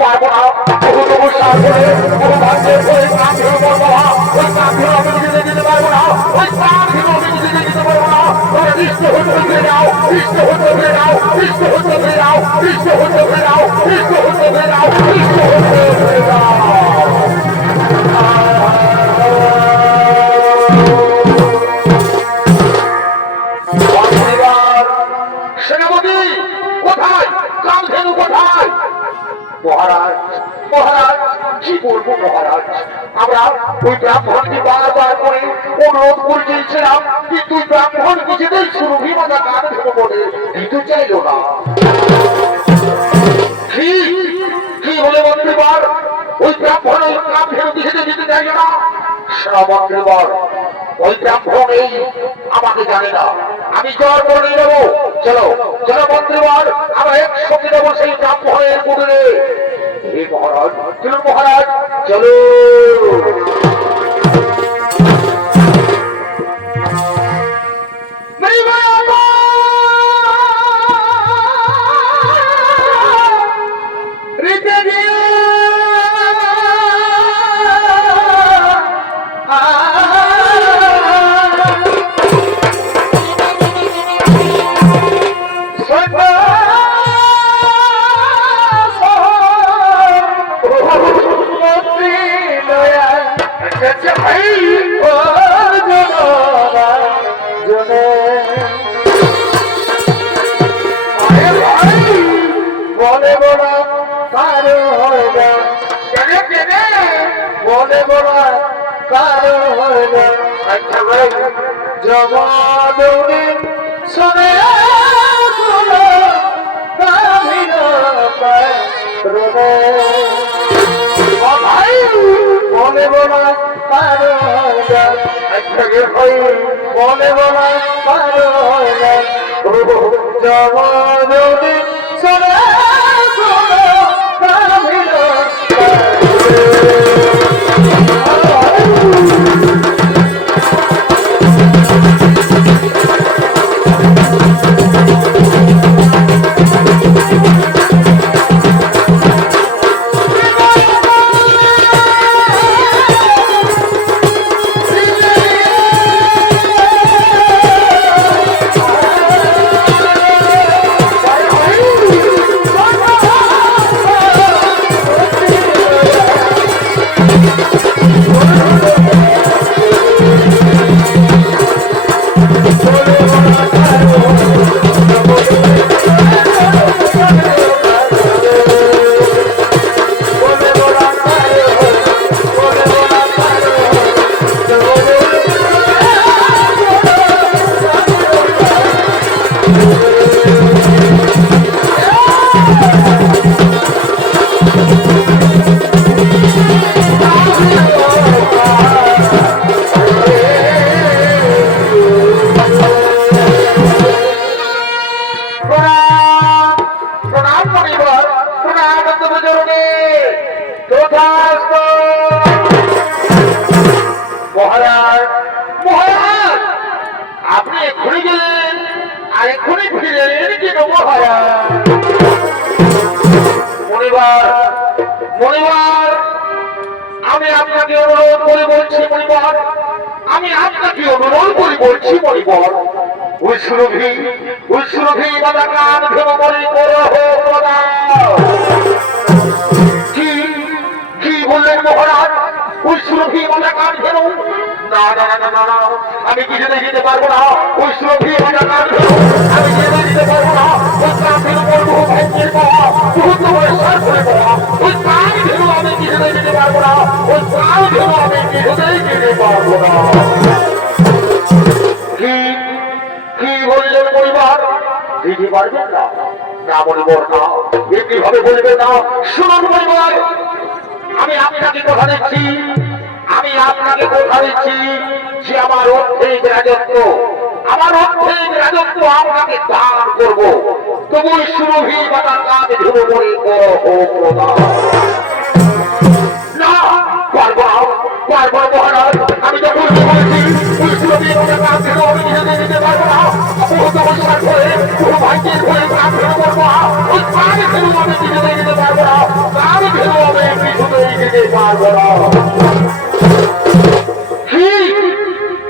পারবো না তবু তবু সার করে কোনো ভাগ্যের হয়ে প্রাণ ফেরো করবো না ওই প্রাণ ফেরো আমি নিজে দিতে পারবো না ওই প্রাণ ফেরো আমি নিজে দিতে পারবো না তোমরা ইষ্ট হতে ফিরে যাও ইষ্ট হতে ফিরে যাও ইষ্ট হতে ফিরে যাও ইষ্ট হতে ফিরে যাও ইষ্ট হতে ফিরে যাও ইষ্ট হতে ফিরে যাও সেনাপতি কোথায় কামধেনু কোথায় মহারাজ মহারাজ কি বলবো মহারাজ আমরা ওই ব্রাহ্মণকে বারবার করে অনুরোধ করে চেয়েছিলাম কিন্তু ব্রাহ্মণ কিছুতেই সুরভি মাতা গান ধরে বলে দিতে চাইল না কি কি হলে মন্ত্রীবার ওই ব্রাহ্মণ ওই কামধেনু কিছুতে দিতে চাইল না সেনা মন্ত্রীবার ওই ব্রাহ্মণ এই আমাকে জানে না আমি জ্বর করে নেবো চলো চলো মন্ত্রীবার আমরা একসঙ্গে দেবো সেই ব্রাহ্মণের কুটিরে হে মহারাজ চলো মহারাজ চলো জগদৌড়ি শোনে মনে বলা পারো মনে বলা পারো জগদৌড়ি শোনে আমি আপনাকে অনুরোধ করে বলছি মণিবর আমি আপনাকে অনুরোধ করে বলছি মণিবর ওই সুরভি বাবা কান ভেব বলি করো কি কি বললেন মহারাজ ওই সুরভি বাবা কান ভেব না না না না না আমি কিছুতে যেতে পারবো না ওই সুরভি বাবা কান ভেব আমি যেতে দিতে পারবো না ওই কান ভেব বলবো ভাগ্যের পাওয়া বহুত বয়সার করে পাওয়া ওই কান ভেব আমি কিছুতে যেতে পারবো না ওই কান ভেব আমি কিছুতেই যেতে পারবো না কি কি বললেন পরিবার দিতে পারবেন না না বলব না এমনি ভাবে বলবেন না শুনুন পরিবার আমি আপনাকে কথা দিচ্ছি যে আমার অর্ধেক রাজত্ব আপনাকে দান করব তবু সুরভি বাবা কাঁধে ধুলো করে না পারবো মহারাজ আমি তো বলতে বলেছি ওই সুরভি বাবা কাঁধে আমি নিজে দিতে পারবো না বহুত অবসর করে পুরো ভাইকে ধরে কাঁধে করবো ওই কাঁধে ধরে আমি নিজে দিতে পারবো না আমি পারবো না। কি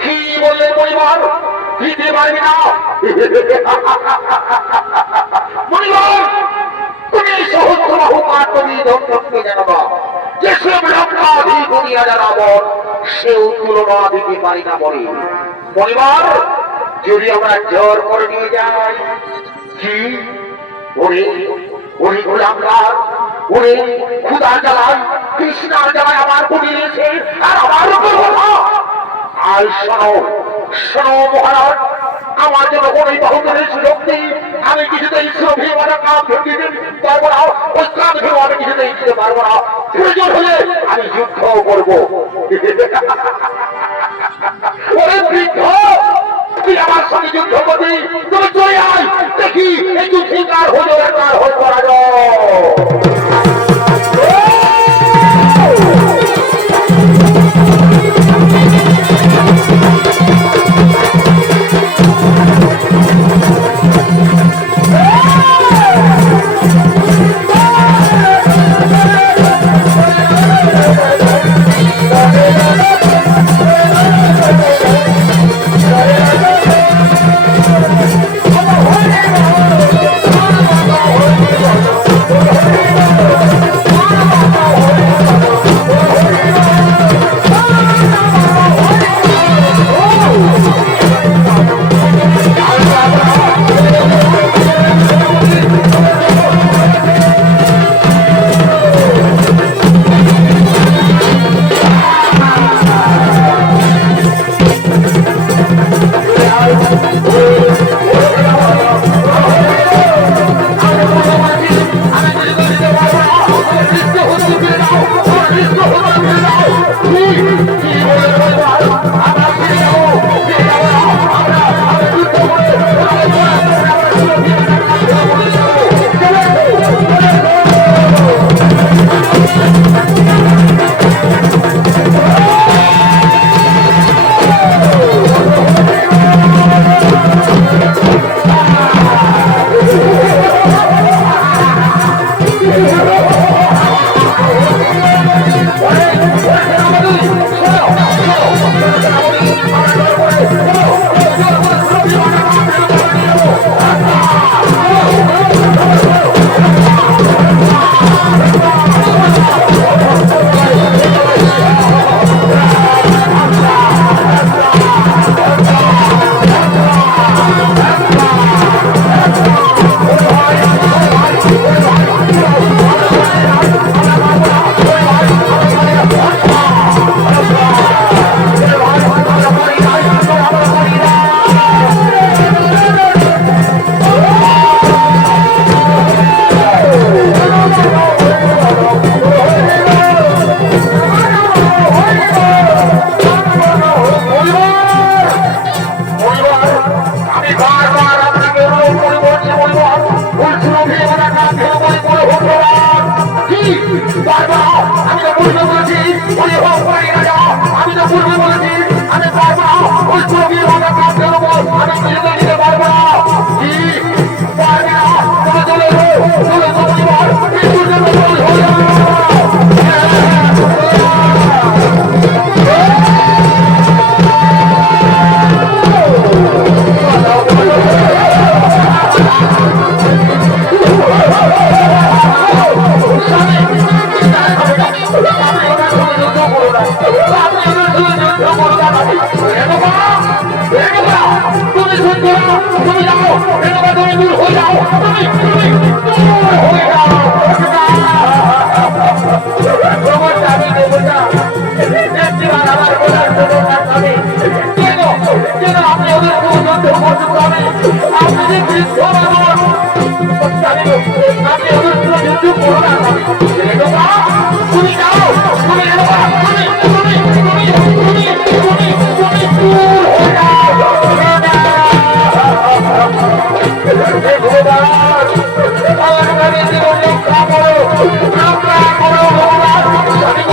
কি বললে পরিবার দিতে পারবি না? পরিবার তুমি সহস্রবাহু পার্বতী দন্তকে জানাবা যেসব রত্নাধি দুনিয়া জানাবন সেও তুলনা দিতে পারি না বলে। পরিবার যদি আমরা জোর করে নিয়ে যাই কি ওরে ওরে গোলামদার ওরে ক্ষুধা জ্বালায় কৃষ্ণার জ্বালায় আমার পুড়িয়েছে আর আমার উপর কথা আর শোনো শোনো মহারাজ আমার জন্য ওই বহুদূরের সুযোগ নেই। আমি কিছুতেই শ্রমী আমার কাম দিতে পারবো না। ওই কাম ধরে আমি কিছুতেই দিতে পারবো না। প্রয়োজন হলে আমি যুদ্ধ করবো। ওরে বৃদ্ধ তুই আমার সঙ্গে যুদ্ধ করবি তুমি চলে আয় দেখি এই যুদ্ধে কার হলো কার হয়ে করা যায়।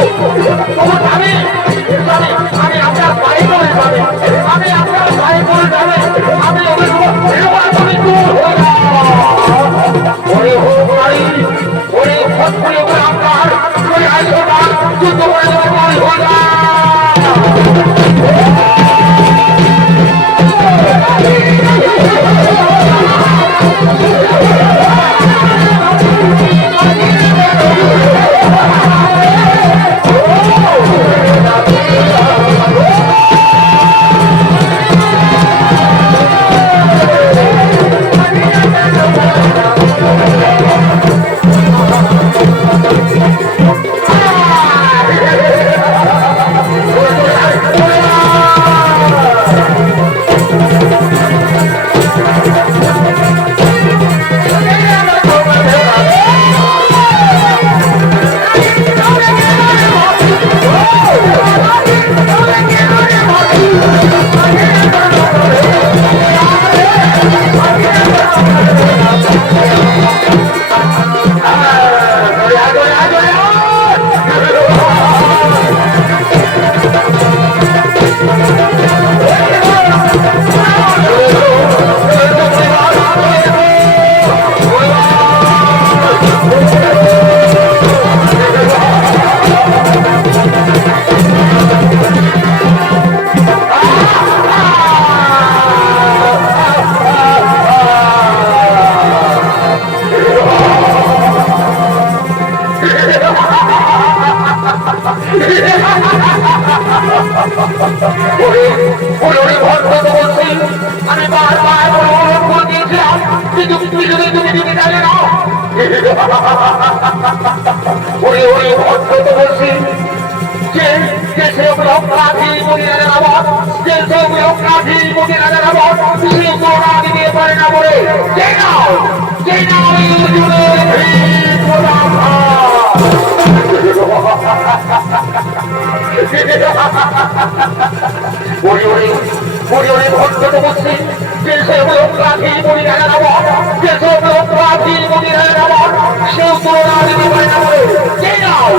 Thank you. আমি বারবার অনুরোধ করে দিয়েছিলাম কিন্তু তুমি দিতে চাইলে না। ওরে ওরে ভদ্র তো বলছি যে যেসব লোকরাধি মদিনাদের আবাদ, যেসব লোকরাধি মদিনাদের আবাদ, সে করোনা দিতে পারে না বলে যে নাও ভদ্র তো বলছি যেসব লোকরাধি মদিনাদের আবাদ, যেসব লোকরাধি মদিনাদের আবাদ, সে করোনা দিতে পারে না বলে যে নাও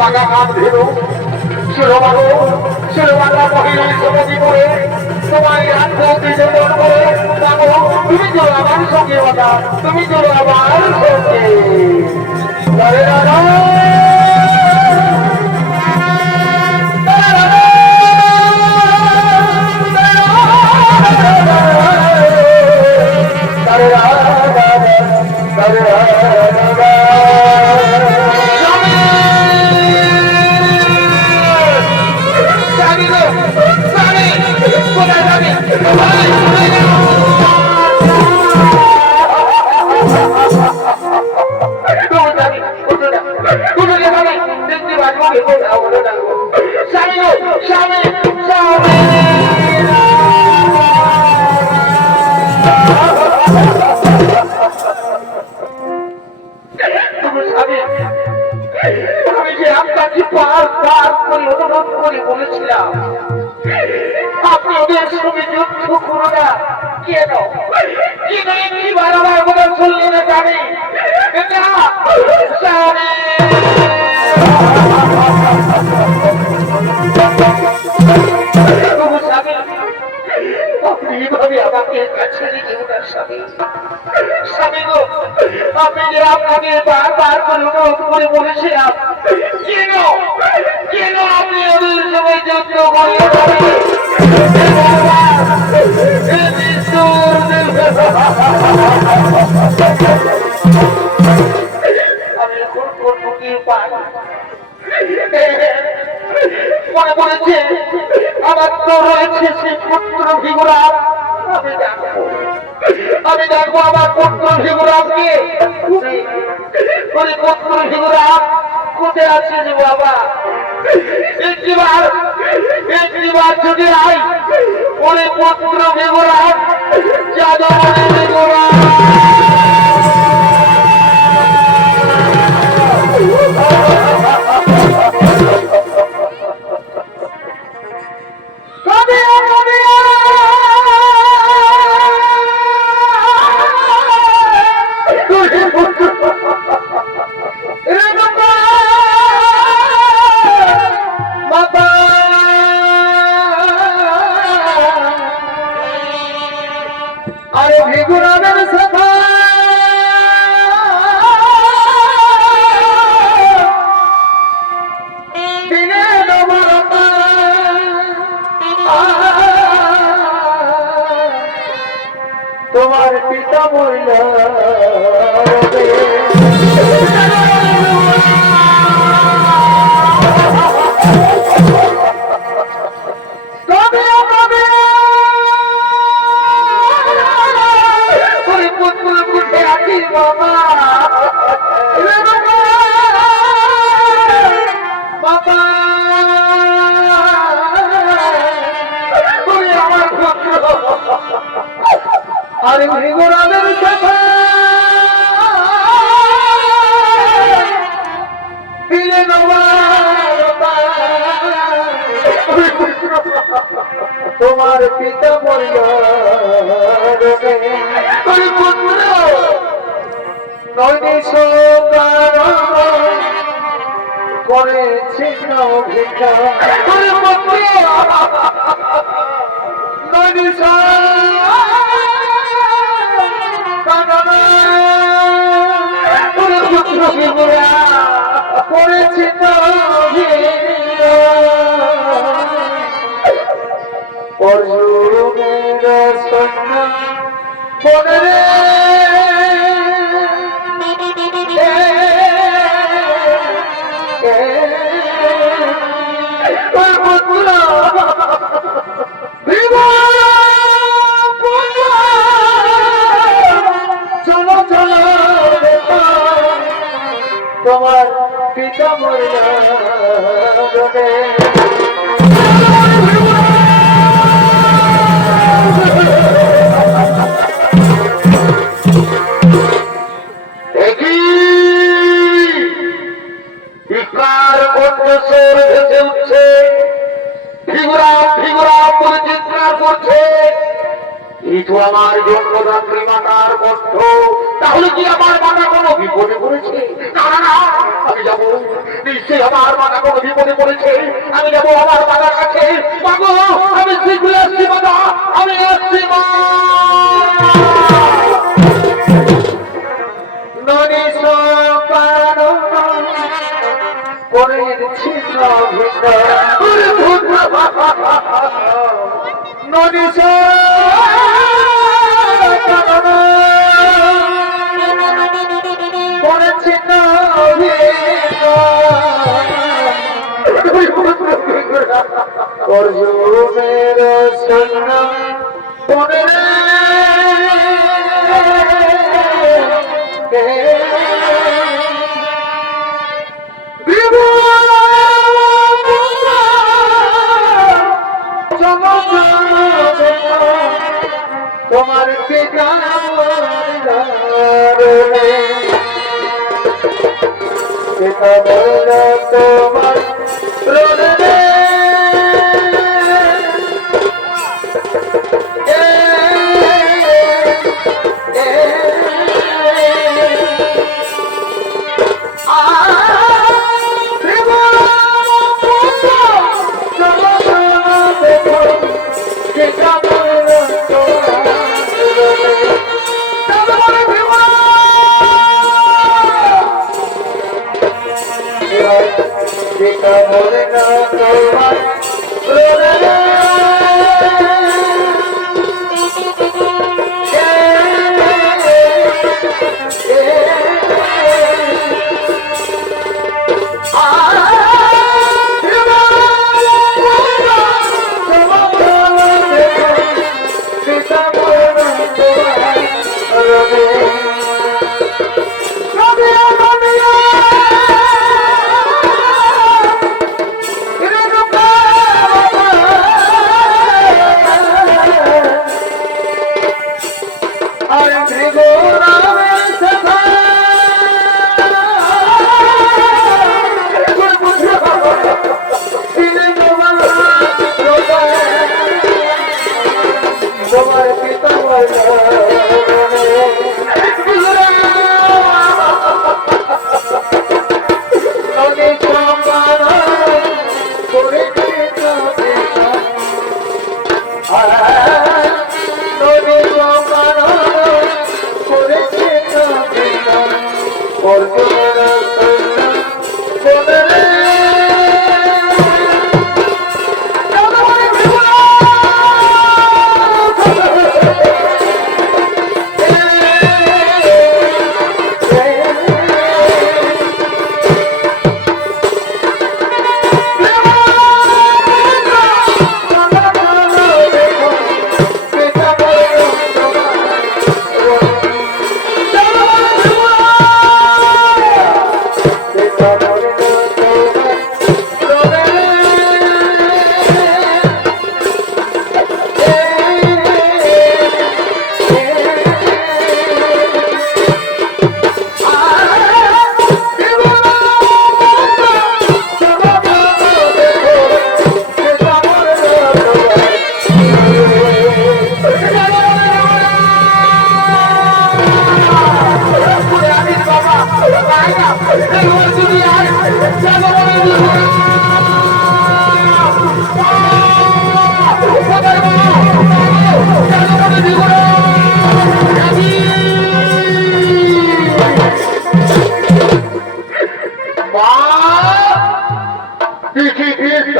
বাগা কাম ধেরো শিরোবাগো শিরোবাগা মহিলা সমাধি করে তোমার আত্মীয় করে তুমি চলো আমার সঙ্গে বাগা, তুমি চলো আমার সঙ্গে। আমি যে আপনাকে বারবার করে অনুরোধ করে বলেছিলাম আপনি ওদের সঙ্গে যুদ্ধ করো না, কেন একবার আমার কথা শুনলি না? জানি এইভাবে আমাকে কাছে রেখে ওনার স্বামী গো, আমি যে আপনাকে বারবার করে অনুরোধ করে বলেছিলাম কেন আপনি ওদের সময় যুদ্ধ করে আমি এখন করবো কি উপায়? মনে পড়েছে আমার তো রয়েছে সেই পুত্র ভিগুরাম। আমি দেখবো আমার পুত্র ভিগুরামকে। পুত্র ভিগুরাম কোথায় আছে যে বাবা? একটিবার যদি আই ওরে পুত্র ভিগুরাম যাদব ভিগুরাম। মহিলা আরে ভৃগরামের কথা দিলে তোমার পিতা মরিল করেছি ভিক্ষা করেছি অর্জুনের সন্ন্যাস মনে রে চলো চলো তোমার পিতা মরিলা আমার জন্মদাত্রী মাতার কণ্ঠ। তাহলে কি আমার মাতা কোনো বিপদে পড়েছে? না না না, আমি যাবো, নিশ্চয়ই আমার মাতা কোনো বিপদে পড়েছে। আমি যাবো আমার মাতার কাছে। মাগো, আমি শীঘ্রই আসছি মাতা, আমি আসছি মা। নদী অর্জুনের সন্ন্যাস মনে তোমার পিতা পিতা বলে তোমার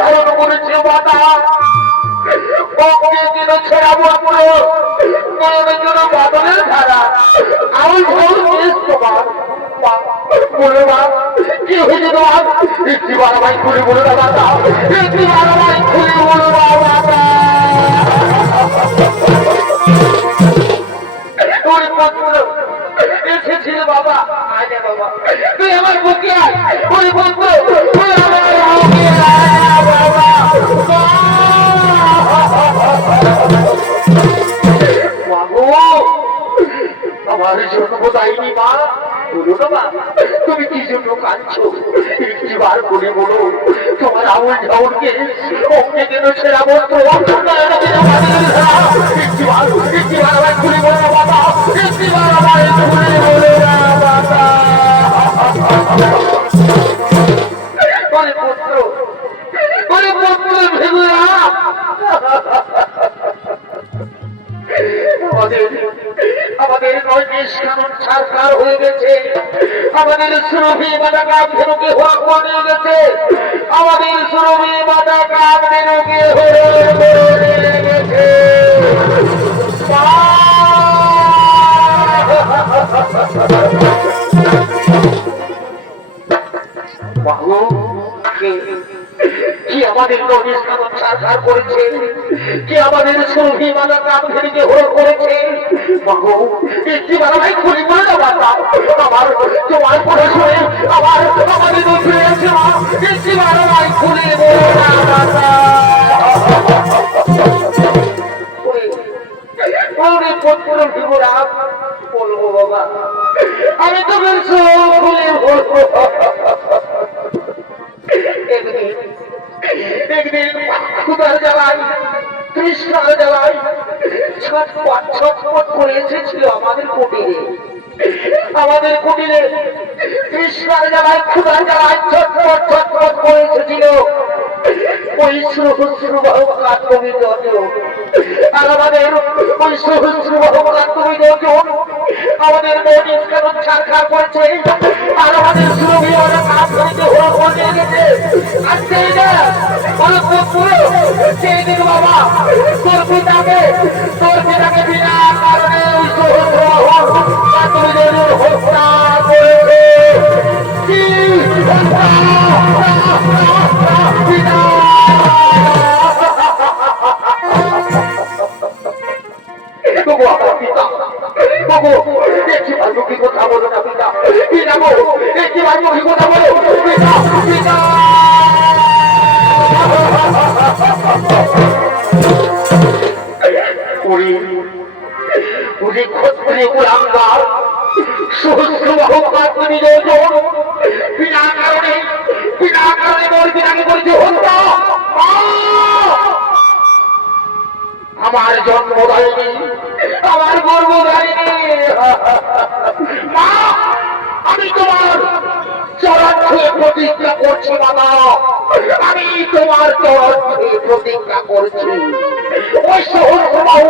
ধারণ করেছে মাতা অঙ্গে যেন ছেড়া বলবো মনের জন্য বাদলের ধারা আমি ভোর শেষ তোমার বলে মা কি হয়েছে তোমার একটি বারাবাই খুলে বলে না মাতা একটি বারাবাই খুলে বলে মাতা ওই পুত্র এসেছিল বাবা আয় বাবা তুই আমার বুকে আয় ওই পুত্র তুই আমার বুকে আয় বাবা আমার জন্ম দায়নি মা বলো না মা তুমি কি জন্য কাঁদছো একটিবার করে বলো তোমার আউল ঝাউলকে অমনি কেন ছেড়া বলতো একটিবার আমায় খুলে বলো বাবা একটিবার আমায় খুলে বলো বাবা পুত্র পুত্র ভেগুরা আমাদের নয় দেশ কানুন সরকার হয়ে গেছে আমাদের সুরভি মাতা কামধেনুকে হওয়া নিয়ে গেছে আমাদের সুরভি মাতা কামধেনুকে হয়ে গেছে কি আমাদের নদী কানুন সরকার করেছে কি আমাদের সুরভি মাতা কামধেনুকে হয়ে করেছে একটি বারাবাই খুলি বলে না বাবা আমার তোমার পড়ে শুনে আবার আমাদের ফিরে আছে মা একটি বারাবাই খুলি বলে না বাবা বলবো বাবা আমি তো খুলে বলবো একদিন ক্ষুধার জ্বালাই তৃষ্ণার জ্বালাই ছটপট করে এসেছিল আমাদের কুটিরে তৃষ্ণার জ্বালায় ক্ষুধার জ্বালায় ছটপট করে এসেছিল ওই সহস্র বাহুকার তুমি দর্জন আর আমাদের ওই সহস্র বাহুকার তুমি দর্জন আমাদের মনির কারণ ছাড়খাড় করেছে আর আমাদের সুরভি ওরা কাজ করেছে ওরা বলে গেছে আর সেই না সেই দিন বাবা তোর পিতাকে বিনা কারণে ওই সহস্র বাহুকার তুমি দর্জন হত্যা করেছে কি পিতা কথা বলো না পিতা পিতা বলো একটি বান্ধবী কথা বলো পিতা পিতা ক্ষত্রিয় গোলামগার সহস্র বাহুকার তুমি যোজন বিনা কারণে মোর পিতাকে করেছে হত্যা আমার জন্মদায়িনী আমার গর্ভধারিণী মা আমি তোমার চরণ ছুঁয়ে প্রতিজ্ঞা করছি বাবা আমি তোমার চরণ ছুঁয়ে প্রতিজ্ঞা করছি ওই সহস্র বাহু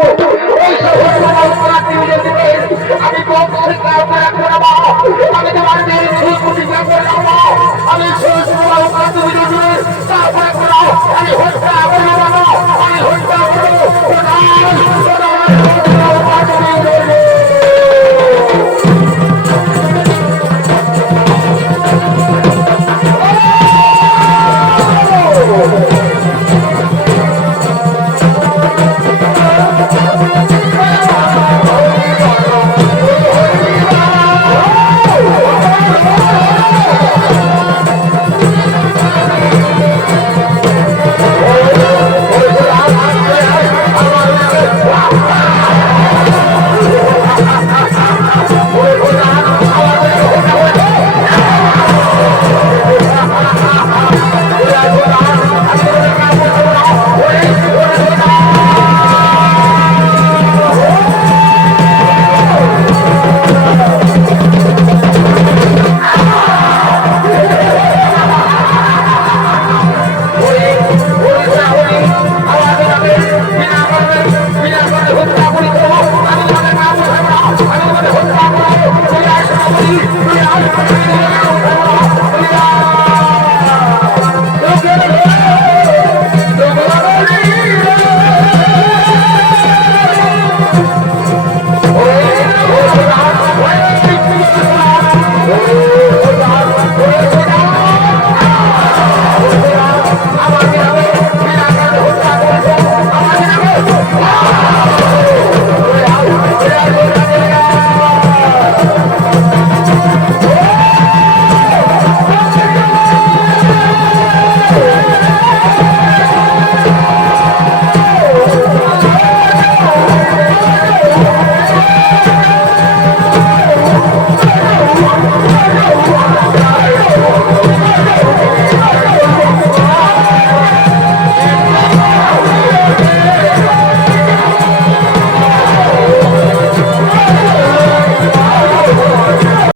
আমি বংশীকার রাখবো না মা আমি তোমার ছুঁয়ে প্রতিজ্ঞা করলাম আমি সহস্র বাহু তুমি তারপরে করো আমি হত্যা করবো বাবা আমি হত্যা করবো Oh!